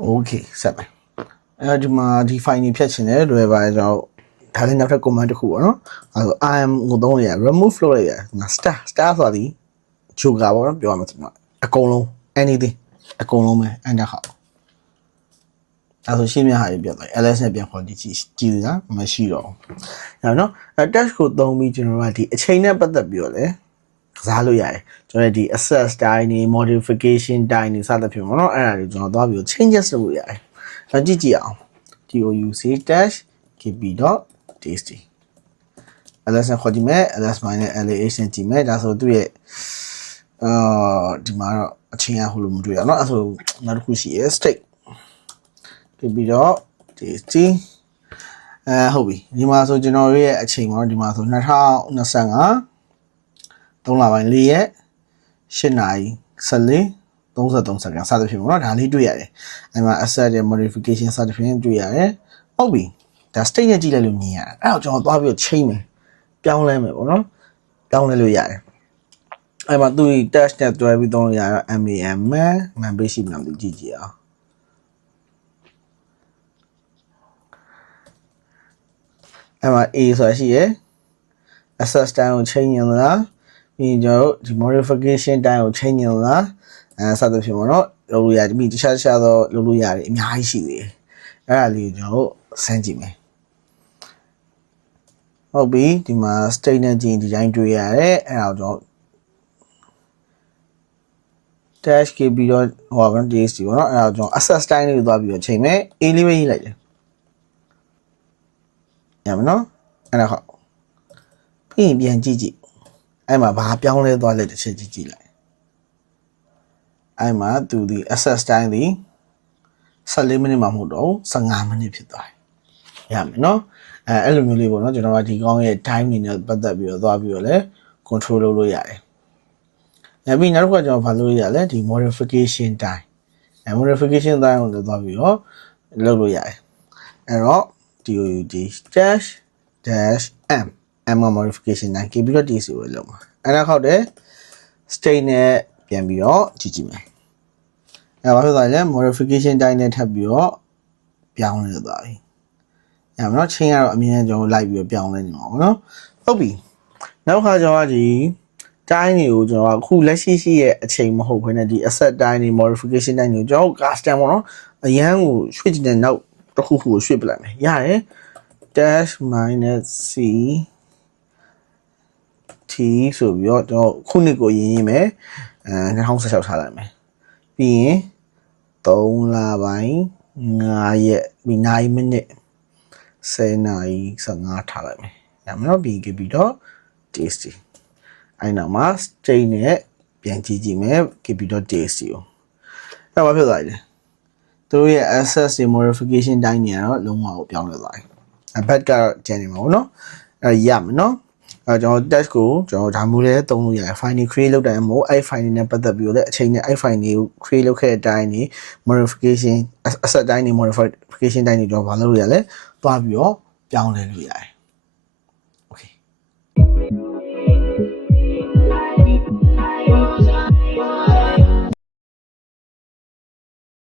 okay ဆက်မယ်အဲဒီမှာဒီ file ကြီးဖြတ်ချင်တယ်လွယ်ပါကျွန်တော်ဒါလည်းနောက်ထပ် command တစ်ခုပေါ့နော်အဲဆို i am ကိုသုံးရ remove လုပ်လိုက်ရငါ star star ဆိုတာဒီ joker ပေါ့နော်ပြောရမှာဆိုတော့အကုန်လုံး anything အကုန်လုံးပဲ enter ဟောက်အဲဆိုရှင်းပြဟာပြတ်သွား LS နဲ့ပြန်ခေါ်ကြည့်ကြည့်တာမရှိတော့ဘူး။ဒါနော်အဲ test ကိုသုံးပြီးကျွန်တော်ကဒီအချိန်နဲ့ပတ်သက်ပြီးတော့လည်း စားလို့ရတယ်ကျွန်တော်ဒီ access တိုင်းနေ modification တိုင်းနေစသဖြင့်ပေါ့နော်အဲ့ဒါတွေကျွန်တော်သွားပြီး changes လုပ်လို့ရတယ်အဲကြည့်ကြည့်အောင် douc dash kb.txt ls နဲ့ခေါ်ကြည့်မယ် ls နဲ့ lah နဲ့ lah ကြည့်မယ်ဒါဆိုသူ့ရဲ့အာဒီမှာတော့အချင်းရဟိုလိုမတွေ့ရအောင်เนาะအဲ့ဆိုနောက်တစ်ခုရှိရယ် state ပြီးတော့ txt အဲဟုတ်ပြီဒီမှာဆိုကျွန်တော်ရဲ့အချိန်ပေါ့ဒီမှာဆို2025 3လပိုင်း4ရက်8နာရီ14 33စက္ကန့်စသဖြင့်ပေါ့နော်ဒါလေးတွေ့ရတယ်အဲမှာ asset ရဲ့ modification စသဖြင့်တွေ့ရတယ်ဟုတ်ပြီဒါ state နဲ့ကြည့်လိုက်လို့မြင်ရတယ်အဲ့တော့ကျွန်တော်သွားပြီးတော့ချိန်မယ်ပြောင်းလဲမယ်ပေါ့နော်ပြောင်းလဲလို့ရတယ်အဲ့မှာသူ့ touch နဲ့တွဲပြီးသုံးလို့ရတော့ MAM မှန်ပေးရှိမလားမသိကြည့်ကြည့်အောင်အဲ့မှာ A ဆိုတာရှိရယ် access time ကိုချိန်ရင်လား ပြီးရင်ကျွန်တော်တို့ဒီ modification time ကိုချိန်ရင်လားအဲစသဖြင့်ပေါ့နော်လုပ်လို့ရတယ်ပြီးတခြားတခြားသောလုပ်လို့ရတယ်အများကြီးရှိသေးတယ်အဲ့ဒါလေးကိုကျွန်တော်တို့စမ်းကြည့်မယ်ဟုတ်ပြီဒီမှာ state နဲ့ကြည့်ဒီတိုင်းတွေ့ရတယ်အဲ့ဒါကိုကျွန်တော် dash k ပြီးတော့ဟိုပါနော် DST ပေါ့နော်အဲ့ဒါကိုကျွန်တော် access time လေးကိုသွားပြီးတော့ချိန်မယ် A လေးပဲရေးလိုက်တယ်ရမယ်နော်အဲ့ဒါဟုတ်ပြီးရင်ပြန်ကြည့်ကြည့် အဲ့မှာဘာပြောင်းလဲသွားလဲတစ်ချက်ကြည့်ကြည့်လိုက်အဲ့မှာသူဒီ access time ဒီ14မိနစ်မှမဟုတ်တော့15မိနစ်ဖြစ်သွားတယ်ရမယ်နော်အဲအဲ့လိုမျိုးလေးပေါ့နော်ကျွန်တော်ကဒီကောင်းရဲ့ time နေနဲ့ပတ်သက်ပြီးတော့သွားပြီးတော့လဲ control လုပ်လို့ရတယ်နောက်ပြီးနောက်တစ်ခါကျွန်တော်ဘာလုပ်ရလဲဒီ modification time အဲ modification time ကိုလည်းသွားပြီးတော့လုပ်လို့ရတယ်အဲ့တော့ DOUD dash dash m m modification တိုင်း KB တော့ DC ကိုလုံးမှာအဲ့ဒါခောက်တယ် state နဲ့ပြန်ပြီးတော့ကြည့်ကြည့်မယ်အဲ့ဘာဖြစ်သွားလဲ modification တိုင်းနဲ့ထပ်ပြီးတော့ပြောင်းလဲသွားပြီအဲ့မနော်ချင်းကတော့အမြင်ကျွန်တော်လိုက်ပြီးတော့ပြောင်းလဲနေမှာပေါ့နော်ဟုတ်ပြီနောက်ခါကျွန်တော်ကဒီတိုင်းတွေကိုကျွန်တော်ကအခုလက်ရှိရှိရဲ့အချိန်မဟုတ်ဘဲနဲ့ဒီ asset တိုင်းတွေ modification တိုင်းတွေကိုကျွန်တော် custom ပေါ့နော်အရန်ကိုရွှေ့ကြည့်တဲ့နောက်တစ်ခုခုကိုရွှေ့ပလိုက်မယ်ရတယ် dash minus c t ဆိုပြီးတော့ကျွန်တော်ခုနှစ်ကိုရင်းရင်းမယ်အဲ2016ထားလိုက်မယ်ပြီးရင်3လပိုင်း9ရက်ပြီး9မိနစ်10နာရီ15ထားလိုက်မယ်ရမယ်နော်ပြီးပြီးတော့ tasty အဲ့နောက်မှာ state နဲ့ပြန်ကြည့်ကြည့်မယ် kb.tasty ကိုအဲ့ဘာဖြစ်သွားလဲသူတို့ရဲ့ access တွေ modification တိုင်းနေတော့လုံးဝကိုပြောင်းလဲသွားတယ်အဘက်ကတော့ကျန်နေမှာပေါ့နော်အဲ့ရမယ်နော် အဲကျွန်တော် test ကိုကျွန်တော်ဒါမျိုးလဲသုံးလို့ရတယ် file တွေ create လုပ်တိုင်းမို့အဲ့ file တွေနဲ့ပတ်သက်ပြီးတော့လည်းအချိန်နဲ့အဲ့ file တွေကို create လုပ်ခဲ့တဲ့အတိုင်းနေ modification asset တိုင်းနေ modification တိုင်းနေတော့ဘာလုပ်လို့ရလဲတွားပြီးတော့ပြောင်းလဲလို့ရတယ်